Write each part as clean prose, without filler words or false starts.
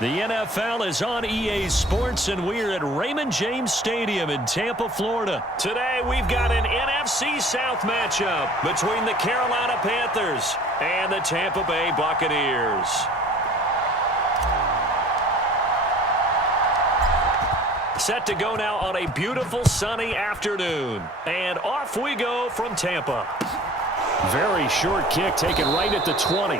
The NFL is on EA Sports, and we're at Raymond James Stadium in Tampa, Florida. Today, we've got an NFC South matchup between the Carolina Panthers and the Tampa Bay Buccaneers. Set to go now on a beautiful sunny afternoon. And off we go from Tampa. Very short kick taken right at the 20.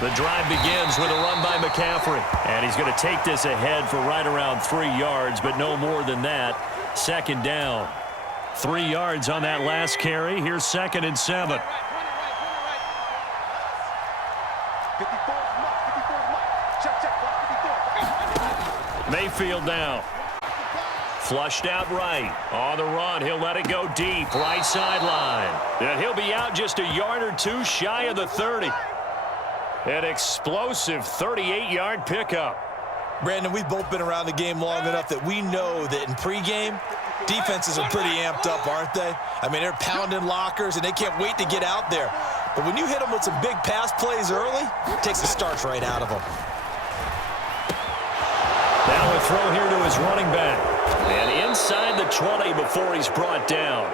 The drive begins with a run by McCaffrey. And he's going to take this ahead for right around 3 yards, but no more than that. Second down. 3 yards on that last carry. Here's 2nd and 7. Mayfield now. Flushed out right. On the run, he'll let it go deep. Right sideline. And he'll be out just a yard or two shy of the 30. An explosive 38-yard pickup. Brandon, we've both been around the game long enough that we know that in pregame, defenses are pretty amped up, aren't they? I mean, they're pounding lockers, and they can't wait to get out there. But when you hit them with some big pass plays early, it takes the starch right out of them. Now a throw here to his running back. And inside the 20 before he's brought down.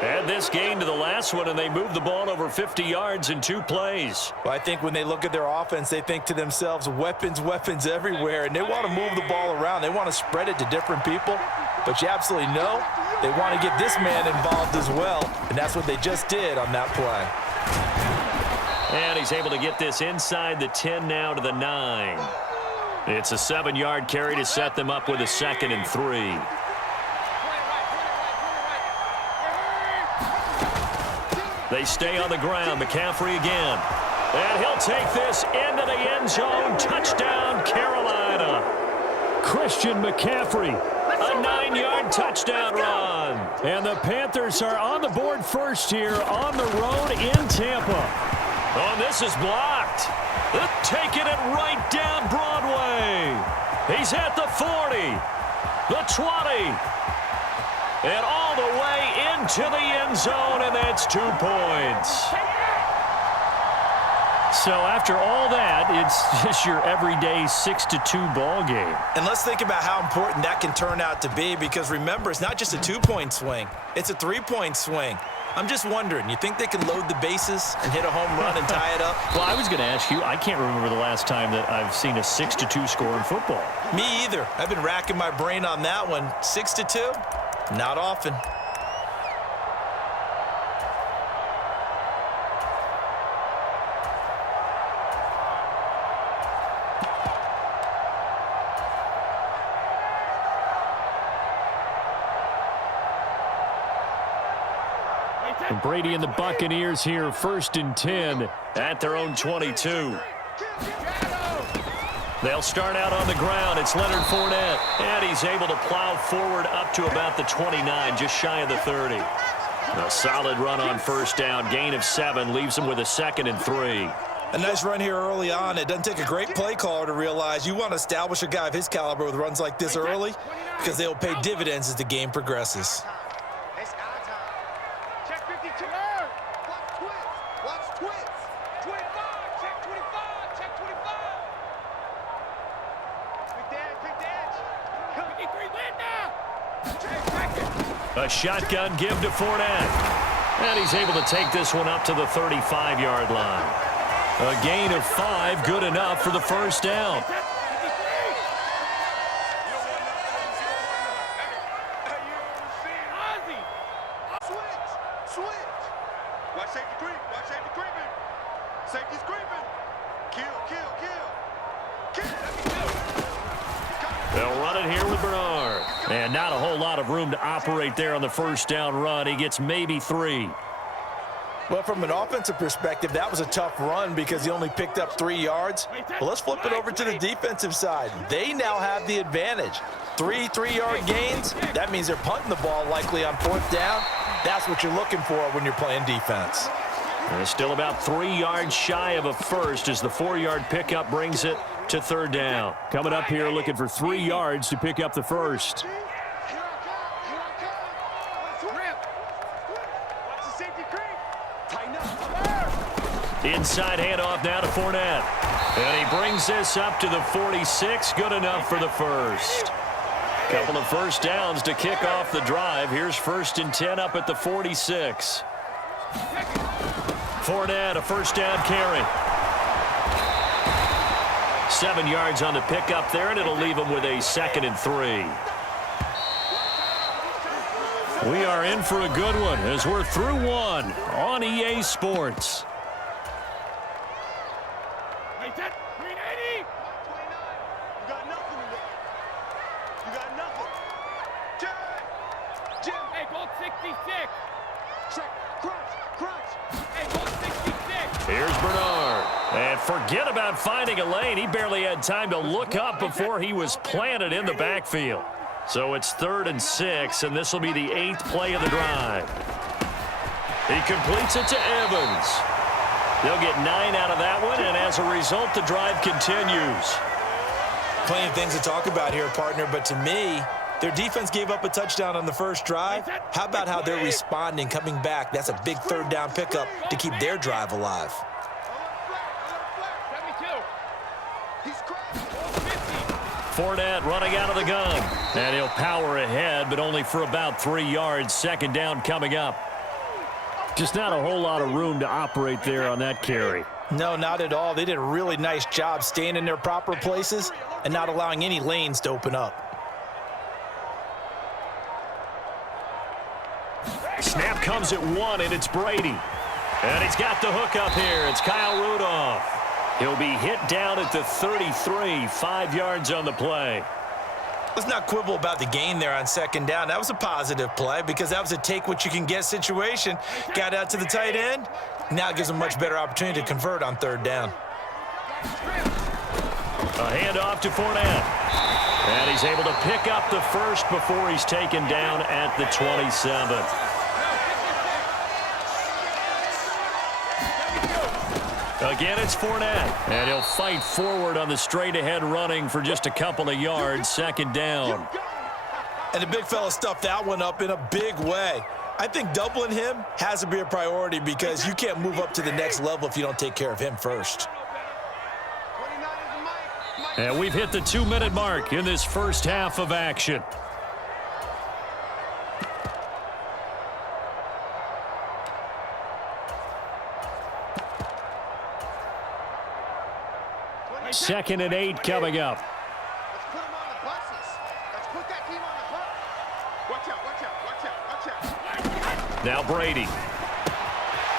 And this gain to the last one, and they move the ball over 50 yards in 2 plays. Well, I think when they look at their offense, they think to themselves, weapons, weapons everywhere, and they want to move the ball around. They want to spread it to different people, but you absolutely know they want to get this man involved as well, and that's what they just did on that play. And he's able to get this inside the 10 now to the 9. It's a 7-yard carry to set them up with a 2nd and 3. They stay on the ground. McCaffrey again. And he'll take this into the end zone. Touchdown, Carolina. Christian McCaffrey. A 9-yard touchdown run. And the Panthers are on the board first here on the road in Tampa. Oh, this is blocked. They're taking it right down Broadway. He's at the 40. The 20. And all the way into the end zone, and that's 2 points. So after all that, it's just your everyday 6-2 ball game. And let's think about how important that can turn out to be, because remember, it's not just a 2-point swing. It's a 3-point swing. I'm just wondering, you think they can load the bases and hit a home run and tie it up? Well, I was going to ask you, I can't remember the last time that I've seen a 6-2 score in football. Me either. I've been racking my brain on that one. 6-2? Not often. And Brady and the Buccaneers here, 1st and 10 at their own 22. They'll start out on the ground. It's Leonard Fournette. And he's able to plow forward up to about the 29, just shy of the 30. A solid run on 1st down. Gain of 7 leaves him with a 2nd and 3. A nice run here early on. It doesn't take a great play caller to realize you want to establish a guy of his caliber with runs like this early, because they'll pay dividends as the game progresses. A shotgun give to Fournette. And he's able to take this one up to the 35-yard line. A gain of 5, good enough for the 1st down. They'll run it here with Bernard. And not a whole lot of room to operate there on the 1st down run. He gets maybe 3. Well, from an offensive perspective, that was a tough run because he only picked up 3 yards. But let's flip it over to the defensive side. They now have the advantage. 3 3-yard gains, that means they're punting the ball likely on 4th down. That's what you're looking for when you're playing defense. And it's still about 3 yards shy of a first as the 4-yard pickup brings it to 3rd down. Coming up here looking for 3 yards to pick up the first. Inside handoff now to Fournette. And he brings this up to the 46. Good enough for the first. Couple of first downs to kick off the drive. Here's 1st and 10 up at the 46. Fournette, a first down carry. 7 yards on the pickup there, and it'll leave him with a 2nd and 3. We are in for a good one as we're through one on EA Sports. Here's Bernard. And forget about finding a lane. He barely had time to look up before he was planted in the backfield. So it's 3rd and 6, and this will be the 8th play of the drive. He completes it to Evans. They'll get 9 out of that one, and as a result, the drive continues. Plenty of things to talk about here, partner, but to me, their defense gave up a touchdown on the first drive. How about how they're responding, coming back? That's a big 3rd down pickup to keep their drive alive. Fournette running out of the gun. And he'll power ahead, but only for about 3 yards. 2nd down coming up. Just not a whole lot of room to operate there on that carry. No, not at all. They did a really nice job staying in their proper places and not allowing any lanes to open up. Snap comes at 1, and it's Brady. And he's got the hook up here. It's Kyle Rudolph. He'll be hit down at the 33, 5 yards on the play. Let's not quibble about the gain there on 2nd down. That was a positive play because that was a take-what-you-can-get situation. Got out to the tight end. Now it gives them much better opportunity to convert on 3rd down. A handoff to Fournette. And he's able to pick up the first before he's taken down at the 27. Again, it's Fournette. And he'll fight forward on the straight-ahead running for just a couple of yards. 2nd down. And the big fella stuffed that one up in a big way. I think doubling him has to be a priority because you can't move up to the next level if you don't take care of him first. And we've hit the 2-minute mark in this first half of action. Second and 8 coming up. Let's put him on the buses. Let's put that team on the bus. Watch out, watch out, watch out, watch out. Now Brady.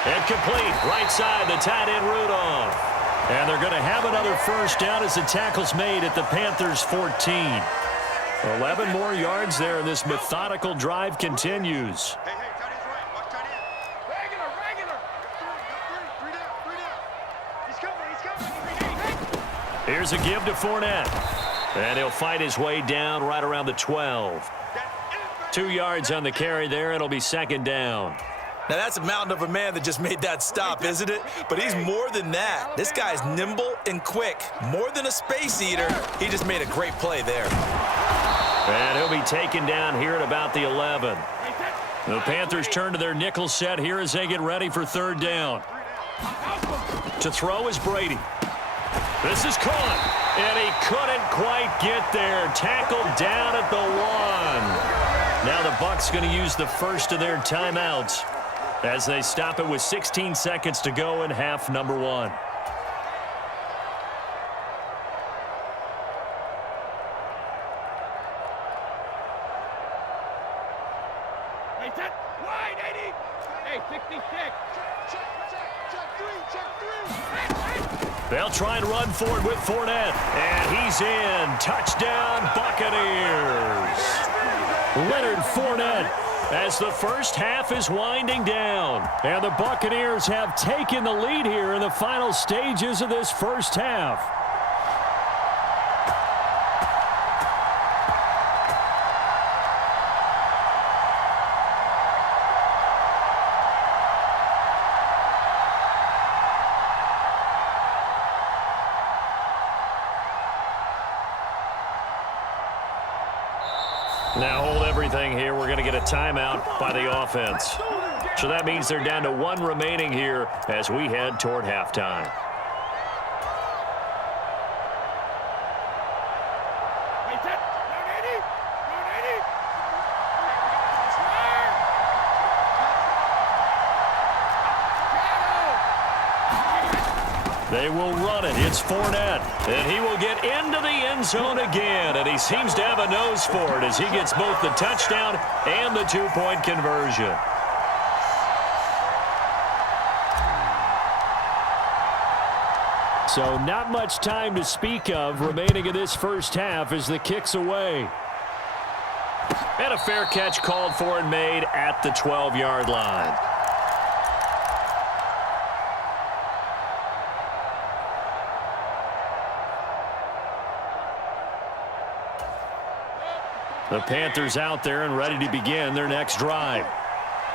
And complete. Right side, the tight end Rudolph. And they're going to have another first down as the tackle's made at the Panthers' 14. 11 more yards there, and this methodical drive continues. Hey, tight end's right. Watch tight end. Regular. Three down. He's coming. Here's a give to Fournette. And he'll fight his way down right around the 12. 2 yards on the carry there. It'll be 2nd down. Now, that's a mountain of a man that just made that stop, isn't it? But he's more than that. This guy's nimble and quick. More than a space eater. He just made a great play there. And he'll be taken down here at about the 11. The Panthers turn to their nickel set here as they get ready for 3rd down. To throw is Brady. This is caught. And he couldn't quite get there. Tackled down at the 1. Now the Bucs going to use the first of their timeouts as they stop it with 16 seconds to go in half number 1. Hey, set. Wide, 80. Hey, 66. Check 3. They'll try and run forward with Fournette. And he's in. Touchdown, Buccaneers. Leonard Fournette as the first half is winding down. And the Buccaneers have taken the lead here in the final stages of this first half. Now hold everything here. We're going to get a timeout by the offense. So that means they're down to one remaining here as we head toward halftime. They will run it. It's Fournette. And he will get into the end zone again. And he seems to have a nose for it as he gets both the touchdown and the two-point conversion. So not much time to speak of remaining in this first half as the kick's away. And a fair catch called for and made at the 12-yard line. The Panthers out there and ready to begin their next drive.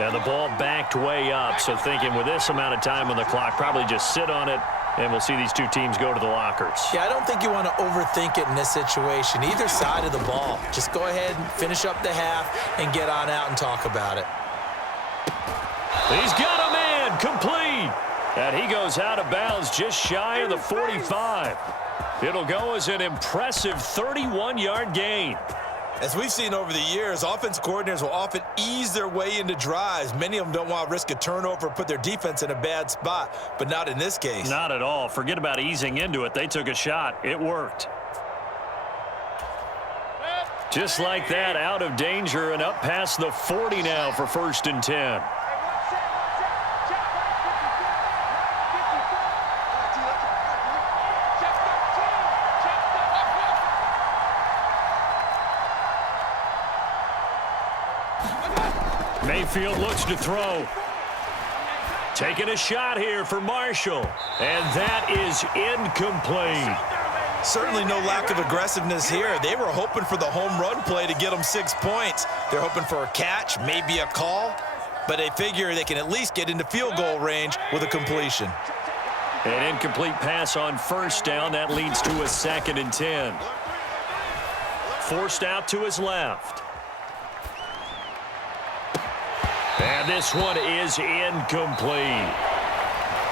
And the ball backed way up, so thinking with this amount of time on the clock, probably just sit on it, and we'll see these two teams go to the lockers. Yeah, I don't think you want to overthink it in this situation. Either side of the ball. Just go ahead and finish up the half and get on out and talk about it. He's got a man, complete. And he goes out of bounds just shy of the 45. It'll go as an impressive 31-yard gain. As we've seen over the years, offense coordinators will often ease their way into drives. Many of them don't want to risk a turnover or put their defense in a bad spot, but not in this case. Not at all. Forget about easing into it. They took a shot. It worked. Just like that, out of danger and up past the 40 now for 1st and 10. Mayfield looks to throw. Taking a shot here for Marshall. And that is incomplete. Certainly no lack of aggressiveness here. They were hoping for the home run play to get them 6 points. They're hoping for a catch, maybe a call, but they figure they can at least get into field goal range with a completion. An incomplete pass on 1st down. That leads to a 2nd and 10. Forced out to his left. And this one is incomplete.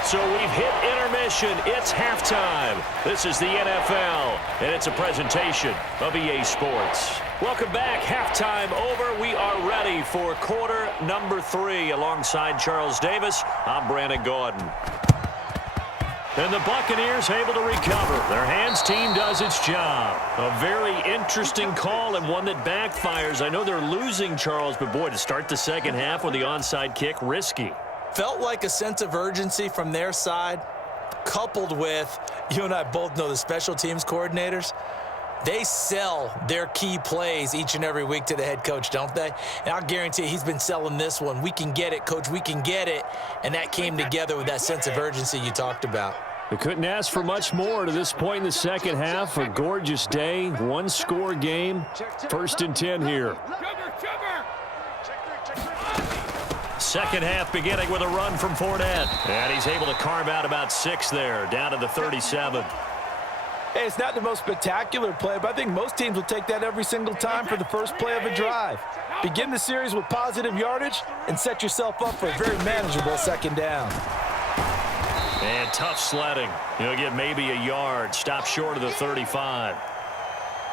So we've hit intermission. It's halftime. This is the NFL, and it's a presentation of EA Sports. Welcome back. Halftime over. We are ready for quarter number 3. Alongside Charles Davis, I'm Brandon Gordon. And the Buccaneers able to recover. Their hands team does its job. A very interesting call and one that backfires. I know they're losing, Charles, but boy, to start the second half with the onside kick, risky. Felt like a sense of urgency from their side, coupled with, you and I both know the special teams coordinators, they sell their key plays each and every week to the head coach, don't they? And I'll guarantee he's been selling this one. We can get it, coach, we can get it. And that came together with that sense of urgency you talked about. They couldn't ask for much more to this point in the second half. A gorgeous day, one-score game. 1st and 10 here. Second half beginning with a run from Fournette. And he's able to carve out about 6 there, down to the 37. Hey, it's not the most spectacular play, but I think most teams will take that every single time for the first play of a drive. Begin the series with positive yardage and set yourself up for a very manageable second down. And tough sledding. He'll get maybe a yard. Stop short of the 35.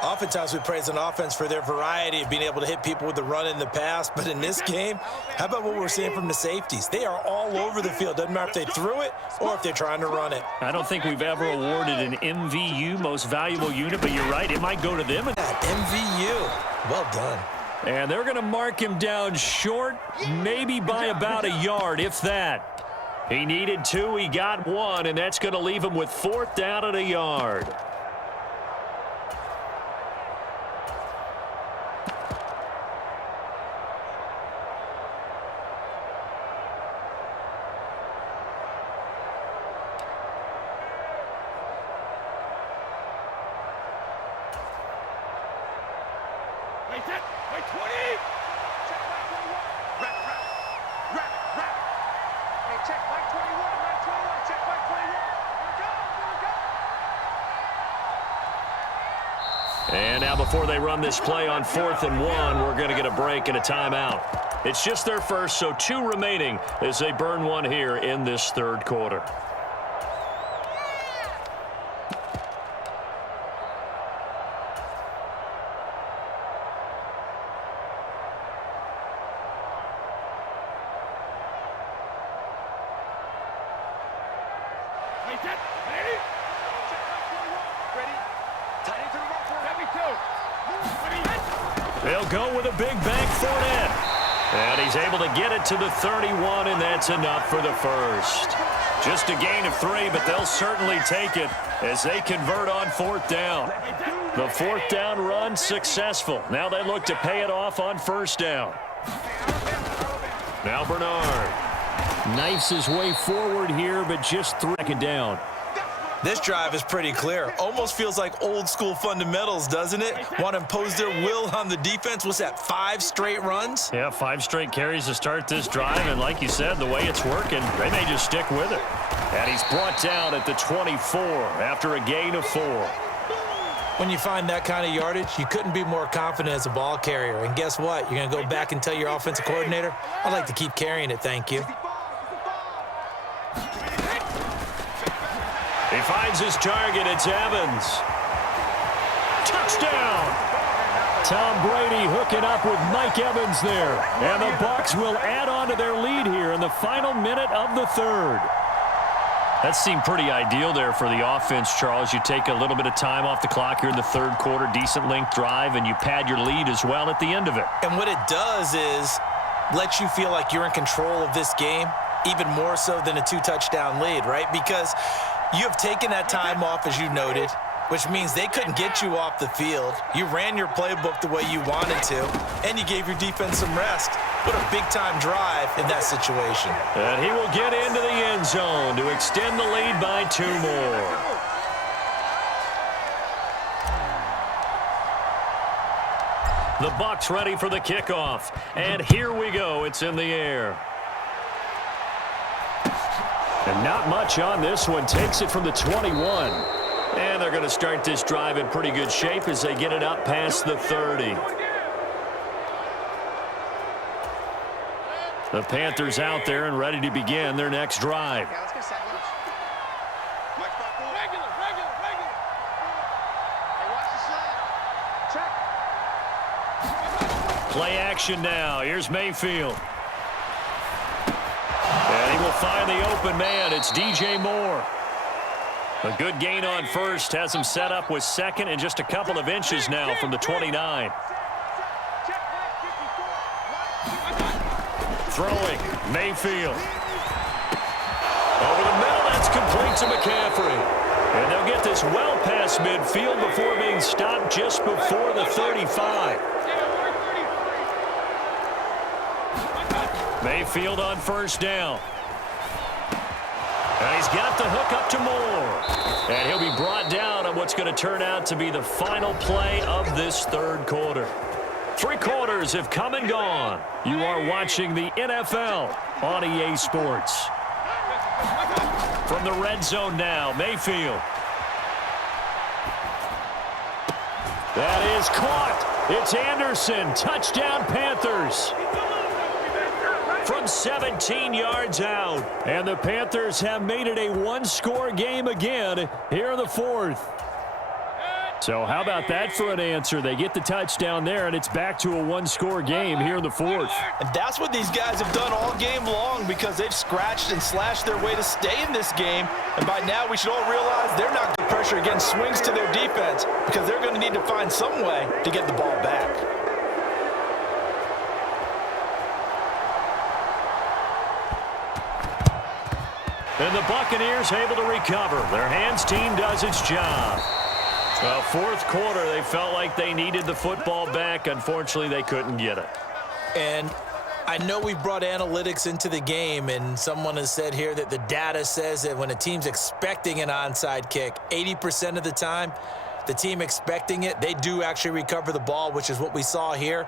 Oftentimes we praise an offense for their variety of being able to hit people with the run in the pass, but in this game, how about what we're seeing from the safeties? They are all over the field. Doesn't matter if they threw it or if they're trying to run it. I don't think we've ever awarded an MVU, most valuable unit, but you're right, it might go to them. MVU. Well done. And they're going to mark him down short, maybe by about a yard, if that. He needed 2, he got 1, and that's going to leave him with 4th down at a yard. Wait, 20. Check Mike 21. Wrap it. Hey, check Mike 21. Check Mike 21. Here we go. And now before they run this play on 4th and 1, we're going to get a break and a timeout. It's just their first, so 2 remaining as they burn one here in this third quarter. They'll go with a big bank Fournette. And he's able to get it to the 31, and that's enough for the first. Just a gain of 3, but they'll certainly take it as they convert on 4th down. The 4th down run successful. Now they look to pay it off on 1st down. Now Bernard knifes his way forward here, but just 2nd down. This drive is pretty clear. Almost feels like old school fundamentals, doesn't it? Want to impose their will on the defense. What's that, 5 straight runs? Yeah, 5 straight carries to start this drive, and like you said, the way it's working, they may just stick with it. And he's brought down at the 24 after a gain of 4. When you find that kind of yardage, you couldn't be more confident as a ball carrier. And guess what? You're going to go back and tell your offensive coordinator, I'd like to keep carrying it, thank you. He finds his target. It's Evans. Touchdown! Tom Brady hooking up with Mike Evans there. And the Bucs will add on to their lead here in the final minute of the third. That seemed pretty ideal there for the offense, Charles. You take a little bit of time off the clock here in the third quarter, decent length drive, and you pad your lead as well at the end of it. And what it does is let you feel like you're in control of this game, even more so than a 2-touchdown lead, right? Because you have taken that time off, as you noted, which means they couldn't get you off the field. You ran your playbook the way you wanted to, and you gave your defense some rest. What a big-time drive in that situation. And he will get into the end zone to extend the lead by 2 more. The Bucs ready for the kickoff. And here we go. It's in the air. And not much on this one. Takes it from the 21. And they're going to start this drive in pretty good shape as they get it up past the 30. The Panthers out there and ready to begin their next drive. Okay, let's go set lunch. Mike 5-4. Regular. Hey, watch the slide. Check. Play action now. Here's Mayfield. And he will find the open man. It's DJ Moore. A good gain on first. Has him set up with 2nd and just a couple of inches now from the 29. Throwing. Mayfield. Over the middle. That's complete to McCaffrey. And they'll get this well past midfield before being stopped just before the 35. Mayfield on 1st down. And he's got the hook up to Moore. And he'll be brought down on what's going to turn out to be the final play of this third quarter. 3 quarters have come and gone. You are watching the NFL on EA Sports. From the red zone now, Mayfield. That is caught. It's Anderson. Touchdown, Panthers. From 17 yards out. And the Panthers have made it a 1-score game again here in the 4th. So how about that for an answer? They get the touchdown there, and it's back to a 1-score game here in the 4th. And that's what these guys have done all game long because they've scratched and slashed their way to stay in this game. And by now, we should all realize they're not going to pressure against swings to their defense because they're going to need to find some way to get the ball back. And the Buccaneers able to recover. Their hands team does its job. Well, 4th quarter, they felt like they needed the football back. Unfortunately, they couldn't get it. And I know we've brought analytics into the game, and someone has said here that the data says that when a team's expecting an onside kick, 80% of the time, the team expecting it, they do actually recover the ball, which is what we saw here.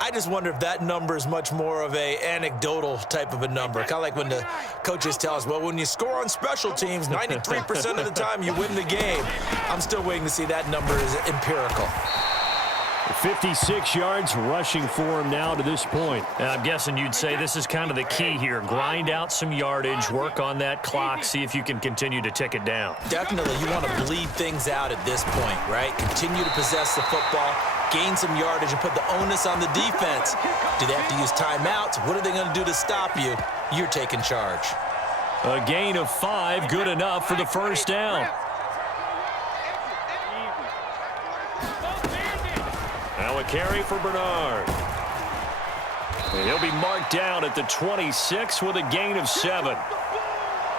I just wonder if that number is much more of a anecdotal type of a number. Kind of like when the coaches tell us, well, when you score on special teams, 93% of the time you win the game. I'm still waiting to see that number is empirical. 56 yards rushing for him now to this point. And I'm guessing you'd say this is kind of the key here. Grind out some yardage, work on that clock, see if you can continue to tick it down. Definitely, you want to bleed things out at this point, right? Continue to possess the football, gain some yardage, and put the onus on the defense. Do they have to use timeouts? What are they going to do to stop you? You're taking charge. A gain of 5, good enough for the first down. Now a carry for Bernard. And he'll be marked down at the 26 with a gain of 7.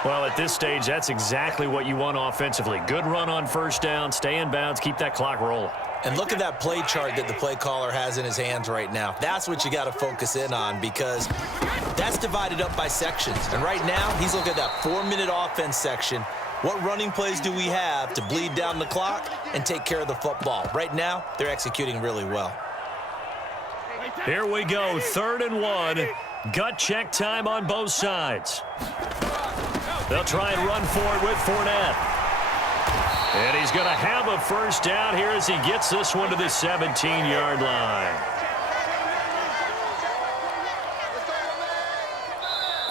Well, at this stage, that's exactly what you want offensively. Good run on first down, stay in bounds, keep that clock rolling. And look at that play chart that the play caller has in his hands right now. That's what you got to focus in on, because that's divided up by sections. And right now, he's looking at that 4-minute offense section. What running plays do we have to bleed down the clock and take care of the football? Right now, they're executing really well. Here we go, 3rd and 1. Gut check time on both sides. They'll try and run for it with Fournette. And he's going to have a first down here as he gets this one to the 17-yard line.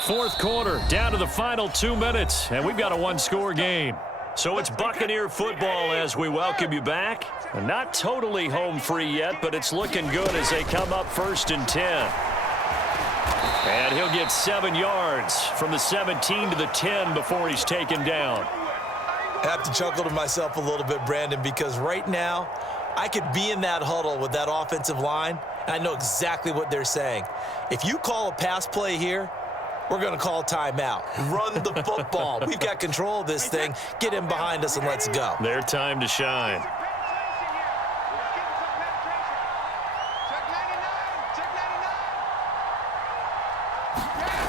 4th quarter, down to the final 2 minutes, and we've got a 1-score game. So it's Buccaneer football as we welcome you back. Not totally home free yet, but it's looking good as they come up 1st and 10. And he'll get 7 yards from the 17 to the 10 before he's taken down. I have to chuckle to myself a little bit, Brandon, because right now I could be in that huddle with that offensive line, and I know exactly what they're saying. If you call a pass play here, we're going to call timeout. Run the football. We've got control of this thing. Get in behind us and let's go. Their time to shine.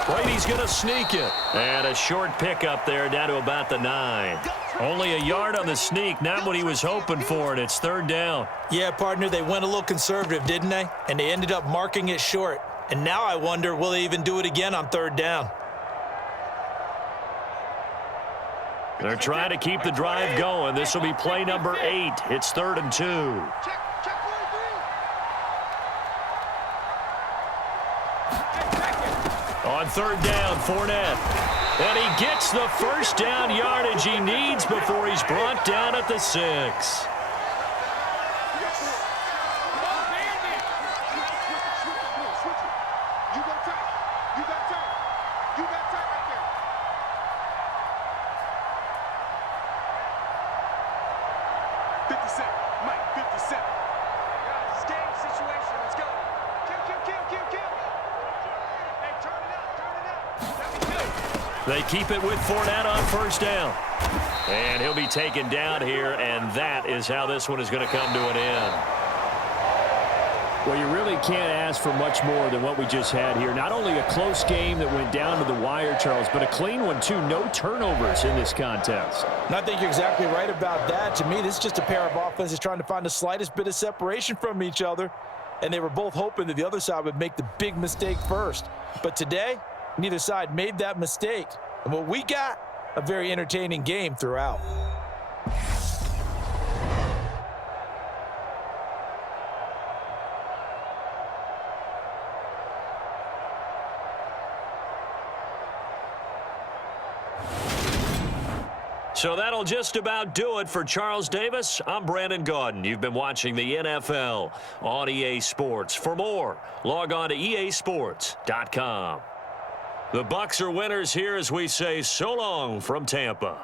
Brady's going to sneak it. And a short pickup there down to about the 9. Only a yard on the sneak, not what he was hoping for, and it's 3rd down. Yeah, partner, they went a little conservative, didn't they? And they ended up marking it short. And now I wonder, will they even do it again on 3rd down? They're trying to keep the drive going. This will be play number 8. It's 3rd and 2. On 3rd down, Fournette. And he gets the first down yardage he needs before he's brought down at the 6. They keep it with Fournette on 1st down. And he'll be taken down here, and that is how this one is going to come to an end. Well, you really can't ask for much more than what we just had here. Not only a close game that went down to the wire, Charles, but a clean one, too. No turnovers in this contest. And I think you're exactly right about that. To me, this is just a pair of offenses trying to find the slightest bit of separation from each other, and they were both hoping that the other side would make the big mistake first. But today, neither side made that mistake. And what we got, a very entertaining game throughout. So that'll just about do it for Charles Davis. I'm Brandon Gaudin. You've been watching the NFL on EA Sports. For more, log on to easports.com. The Bucs are winners here as we say so long from Tampa.